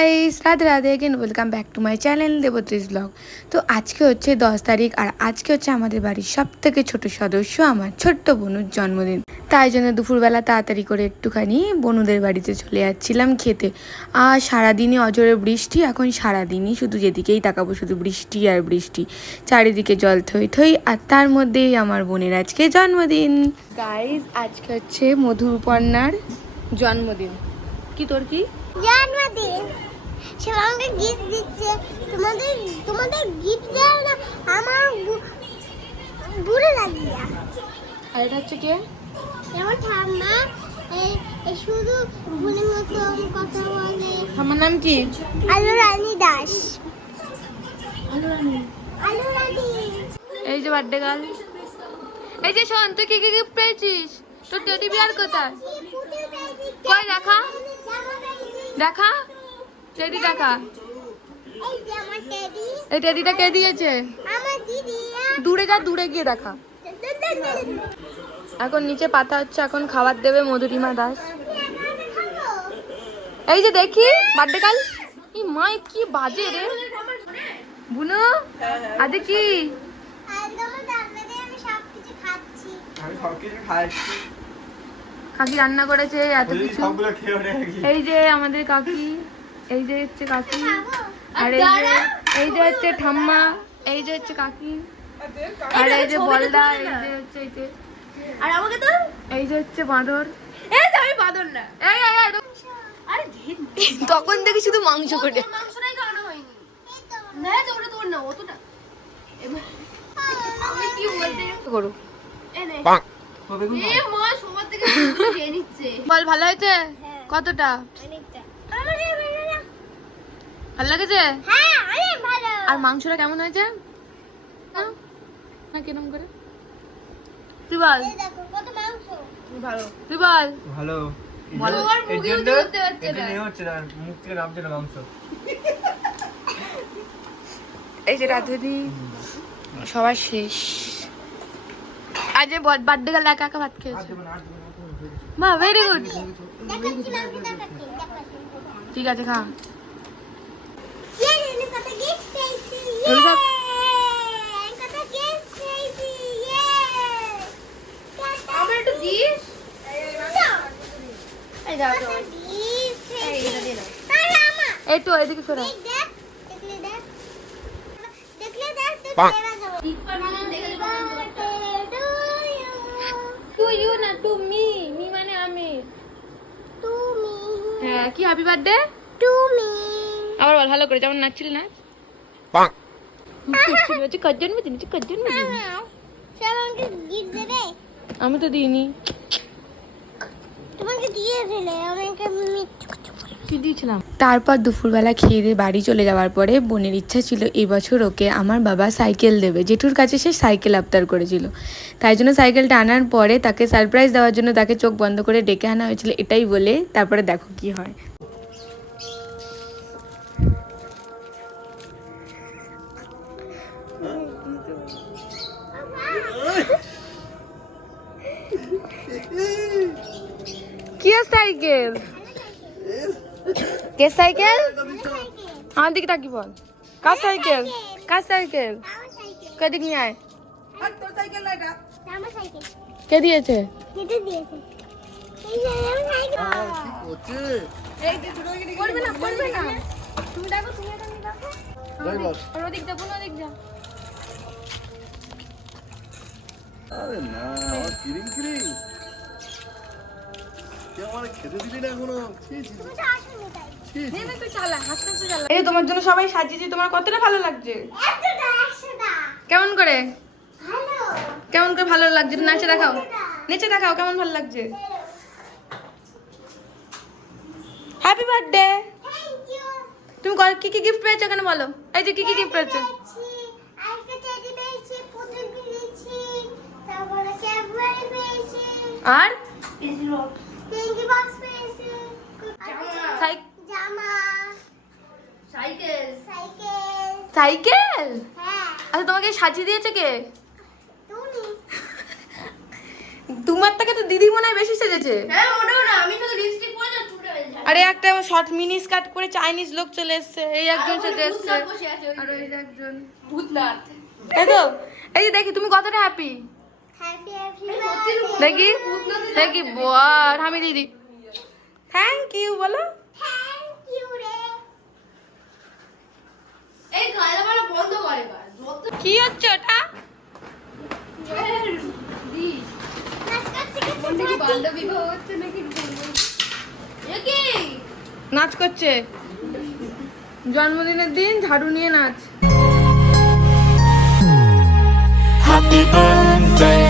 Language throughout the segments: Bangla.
Guys Radhe Radhe again welcome back to my channel Debatri's blog তো আজকে হচ্ছে দশ তারিখ, আর আজকে হচ্ছে আমাদের বাড়ির সব থেকে ছোট সদস্য আমার ছোট্ট বনুর জন্মদিন। তাই জন্য দুপুরবেলা তাড়াতাড়ি করে একটুখানি বনুদের বাড়িতে চলে যাচ্ছিলাম খেতে। আর সারাদিনই অজরে বৃষ্টি, এখন সারাদিনই শুধু যেদিকেই তাকাবো শুধু বৃষ্টি আর বৃষ্টি। চারিদিকে জল থই থই, আর তার মধ্যেই আমার বোনের আজকে জন্মদিন। গাইস আজকে হচ্ছে মধুপর্ণার জন্মদিন। কি তোর কি? জন্মদিন। গিফট দিচ্ছে। তোমাদের তোমাদের গিফট দেয় না আমার বুড়ো লাগিয়ে আর এটা হচ্ছে কে? যেমন ঠাম্মা এই এই শুধু ভুলের মতো কথা বলে। আমার নাম কি? আলু রানী দাস। আলু রানী এই যে বার্থডে গার্ল এই যে শোন তুই কি কি গিফট পেয়েছিস? তোর টেডি বিয়ার কোথায়? কই দেখা? দেখা? টেডি দেখা এই টেডিটা কে দিয়েছে? দূরে যা দূরে গিয়ে দেখা। এখন নিচে পাতা হচ্ছে এখন খাবার দেবে মধুরিমা দাস। এই যে দেখি বার্থডে গার্ল এই মা এ কি বাজে রে। বুনু আজ কি? কাকি রান্না করেছে এত কিছু। এই যে আমাদের কাকি। এই যে হচ্ছে কাকি আর এই যে এই যে হচ্ছে ঠাম্মা এই যে হচ্ছে কাকি আর এই যে বলদা এই যে হচ্ছে এই যে আর আমাকে তো এই যে হচ্ছে বাঁদর। এই যে আমি বাদর না। এই এই এই আরে তখন দেখি শুধু মাংস করে মাংসটাই তো আনা হয়নি। তো না যে ওটা তোর না অতটা এবার আমি কি বলতে করু? এ নে। তো দেখুন এ মা সবার থেকে দুধগুলো খেয়ে নিচ্ছে। বল ভালো হয়েছে? কতটা অনেকটা আমাকে ভালো না ভালো লেগেছে? হ্যাঁ আর মাংসটা কেমন হয়েছে? না? না কিরম করে। তুই বল। এই দেখো কত মাংস। ভালো। তুই বল। ভালো। এই যে রাধুনি সবার শেষ। আজ বার্থডে গেল একা একা ভাত খেয়েছে। ভেরি গুড ঠিক আছে খা। টিপার মানে দেখে দেবো। টু ইউ না টু মি মি মানে আমি। তুমি হ্যাঁ কি হ্যাপি বার্থডে তুমি আবার বল ভালো করে যেমন নাচছিলি নাচ। আমি তো দিইনি তারপর দুপুরবেলা খেয়ে দিয়ে বাড়ি চলে যাওয়ার পরে বোনের ইচ্ছা ছিল এবছর ওকে আমার বাবা সাইকেল দেবে। জেঠুর কাছে সে সাইকেল আবদার করেছিল। তাই জন্য সাইকেলটা আনার পরে তাকে সারপ্রাইজ দেওয়ার জন্য তাকে চোখ বন্ধ করে ডেকে আনা হয়েছিল। এটাই বলে তারপরে দেখো কি হয়। কি সাইকেল? কে সাইকেল? আমার দিকে তাকি বল। কার সাইকেল? কার সাইকেল? আমার সাইকেল নিয়ে আয়। আমার সাইকেল। কে দিয়েছে? আরে না কিরিং কিরিং। এই তোমার জন্য সবাই সাজিয়েছি তোমার কতটা ভালো লাগছে? কেমন করে? কেমন করে ভালো লাগছে? নাচে দেখাও। নেচে দেখাও। কেমন ভালো লাগছে? হ্যাপি বার্থডে তুমি ক- কি কি গিফট পেয়েছ কেন বলো? এই যে কি কি গিফট পেয়েছি? আর? টিঙ্কি বক্স পেয়েছি সাই- জামা সাইকেল সাইকেল সাইকেল হ্যাঁ। আচ্ছা তোমাকে সাজিয়ে দিয়েছে কে? তুমি। তোমার থেকে তো দিদি মনে হয় বেশি সেজেছে। হ্যাঁ মোটেও না আমি শুধু লিপস্টিক পরে আরে একটা শর্ট মিনি স্কার্ট পরে চাইনিজ লোক চলে এসছে এই একজন সাথে এসছে। আর ওই একজন। ভূতনাথ এই তো এই দেখি তুমি কতটা হ্যাপি দেখি দেখি আমি দিদি থ্যাংক ইউ বলো। কি হচ্ছে ওটা? নাচ করছে। জন্মদিনের দিন ঝাড়ু নিয়ে নাচ। Happy birthday.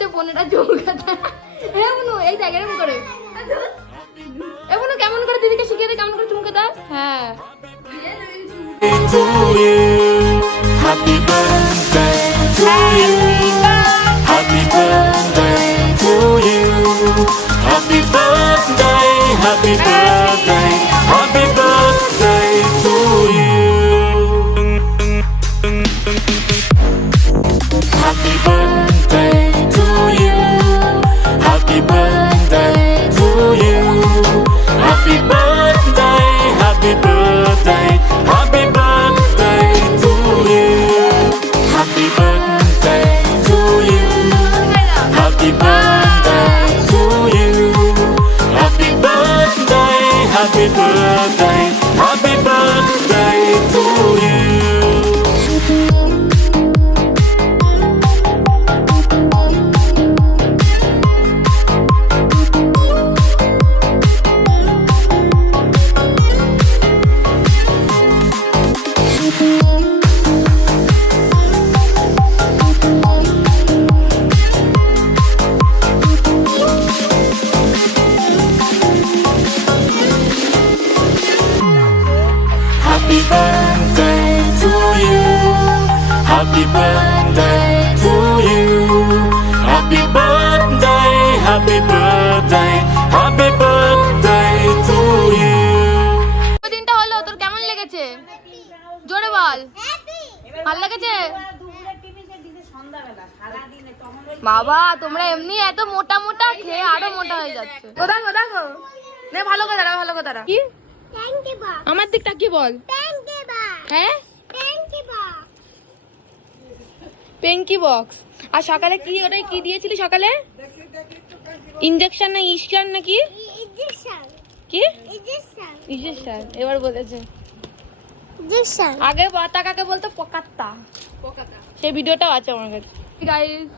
বলছে বোনেরা চুমু খেতে হ্যাঁ বুনু এই দেখ, এরকম করে এ কেমন করে দিদিকে শিখিয়ে দে, কেমন করে চুমকে দেয় হ্যাঁ. Happy birthday to you. Happy birthday, happy birthday to you. দিনটা হলো তোর কেমন লেগেছে? জোরে বল। হ্যাপি ভালো লেগেছে? বাবা তোমরা এমনি এত মোটা মোটা খেয়ে আরও মোটা হয়ে যাচ্ছে। কোথাও কোথাও নে ভালো করে দাঁড়া ভালো করে দাঁড়া কি? আমার দিকটা কি বল? হ্যাঁ? পেঙ্কি বক্স আর সকালে কি ওটাই কি দিয়েছিলি সকালে? ইঞ্জেকশন না ইস্কান নাকি কি? ইজেকশন এবার বলেছে। আগে বাতা কাকে বলতো? পকাত্তা। সেই ভিডিওটাও আছে আমার কাছে। গাইস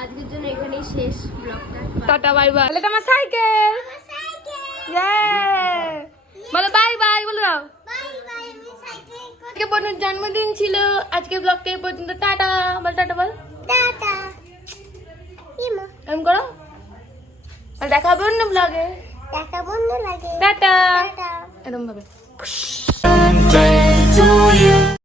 আজকের জন্য এখানেই শেষ ব্লগটা। টাটা বাই বাই এটা আমার সাইকেল বলো বাই বাই বলো দাও। বাই বাই আমি সাইকেল আজকে বোনের জন্মদিন ছিল। আজকে ব্লগটা এই পর্যন্ত। টাটা। বল টাটা বল। টাটা। ইমো। এরকম করো। দেখা হবে লাগে। ব্লগে দেখা হবে অন্য ব্লগে